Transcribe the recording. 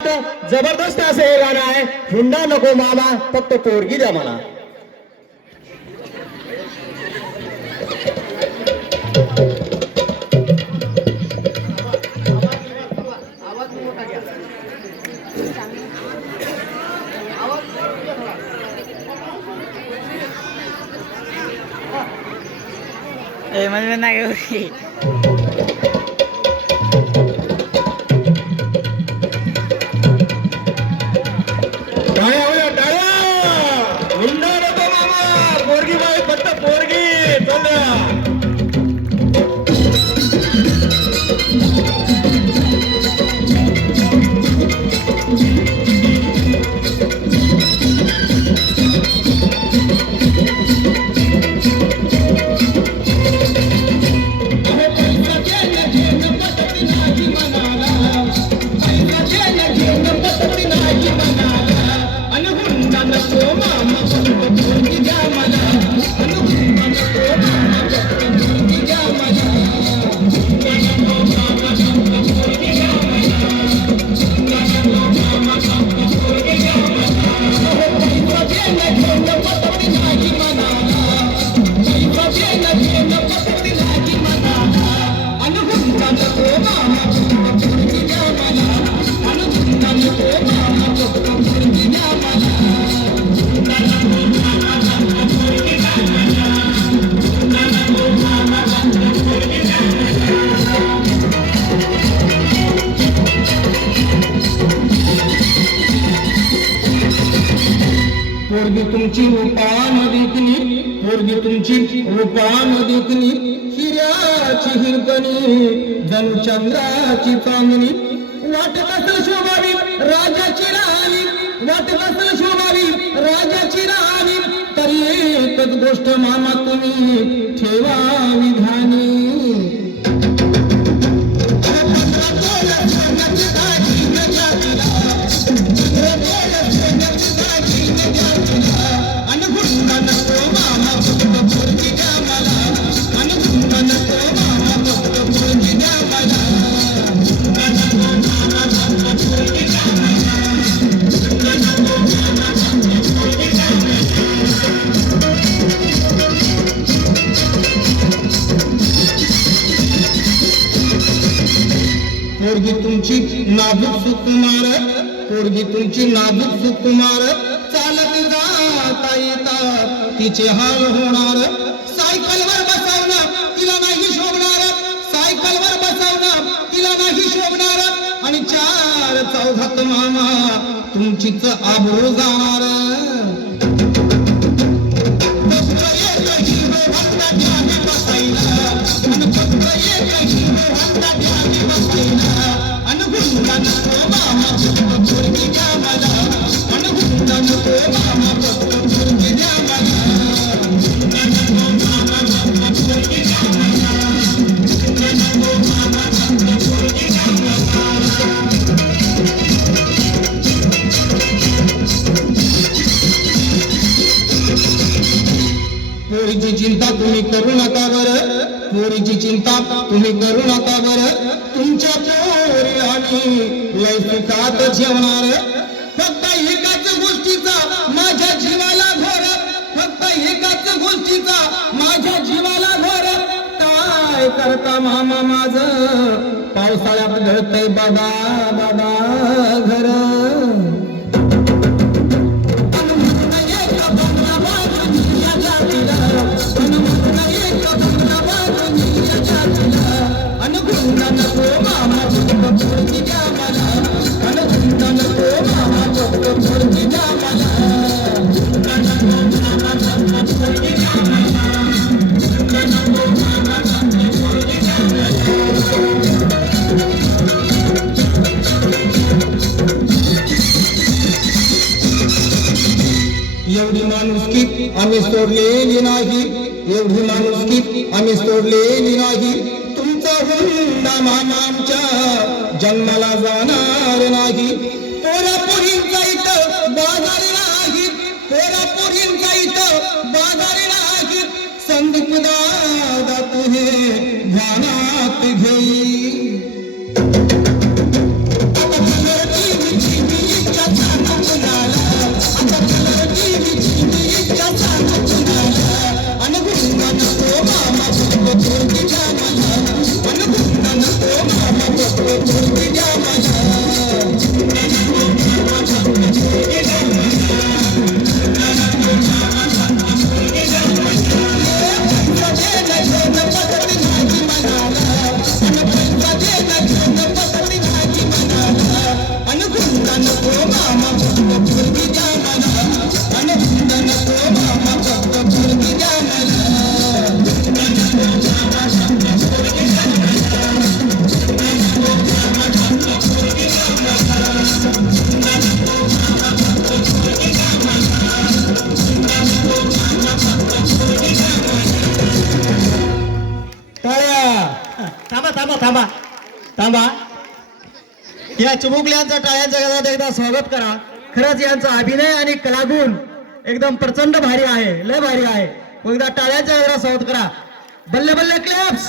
जबरदस्त असं हे गाणं आहे. हुंडा नको मामा, फक्त पोरगी द्या मला. म्हणजे नाही पोरगी तुमची रूपान देखणी, पोरगी तुमची रूपान देखणी, हिऱ्याची हिरकणी जणू चंद्राची चांदणी. वाटत असेल शोभावी राजाची राणी, वाटत असेल शोभावी राजाची राणी, तरी एकच गोष्ट मामा तुम्ही ठेवावी ध्यानी. पोरगी तुमची नाजूक सुकुमार, पोरगी तुमची नाजूक सुकुमार, चालत जाता येता तिचे हाल होणार. सायकलवर बसवणं तिला नाही शोभणार, सायकलवर बसवणं तिला नाही शोभणार, आणि चार चौघात मामा तुमचीच आबरू जाणार. पोरीची चिंता तुम्ही करू नका बरं, पोरीची चिंता तुम्ही करू नका बरं, तुमच्या पोरी आम्ही लय सुखात जेवणार. फक्त एकाच गोष्टीचा माझ्या जीवाला घोर, फक्त एकाच गोष्टीचा माझ्या जीवाला घोर. काय करता मामा माझं पावसाळ्यात घडतंय बाबा बाबा घर. एवढी माणुसकी आम्ही सोडलेली नाही, एवढी माणुसकी आम्ही सोडलेली नाही. तुमचा हुंडा मामा आमच्या जन्माला जाणार नाही. पोरापोरींचा इथं बाजार नाही, पोरापोरींचा इथं बाजार नाही. संदीप दादा तुझे ध्यानात घेई. थांबा थांबा. या चिमुकल्यांचा टाळ्यांच्या गजरात एकदा स्वागत करा. खरंच यांचा अभिनय आणि कलागुण एकदम प्रचंड भारी आहे, लय भारी आहे. एकदा टाळ्यांच्या गजरात स्वागत करा. बल्ले बल्ले क्लॅप्स.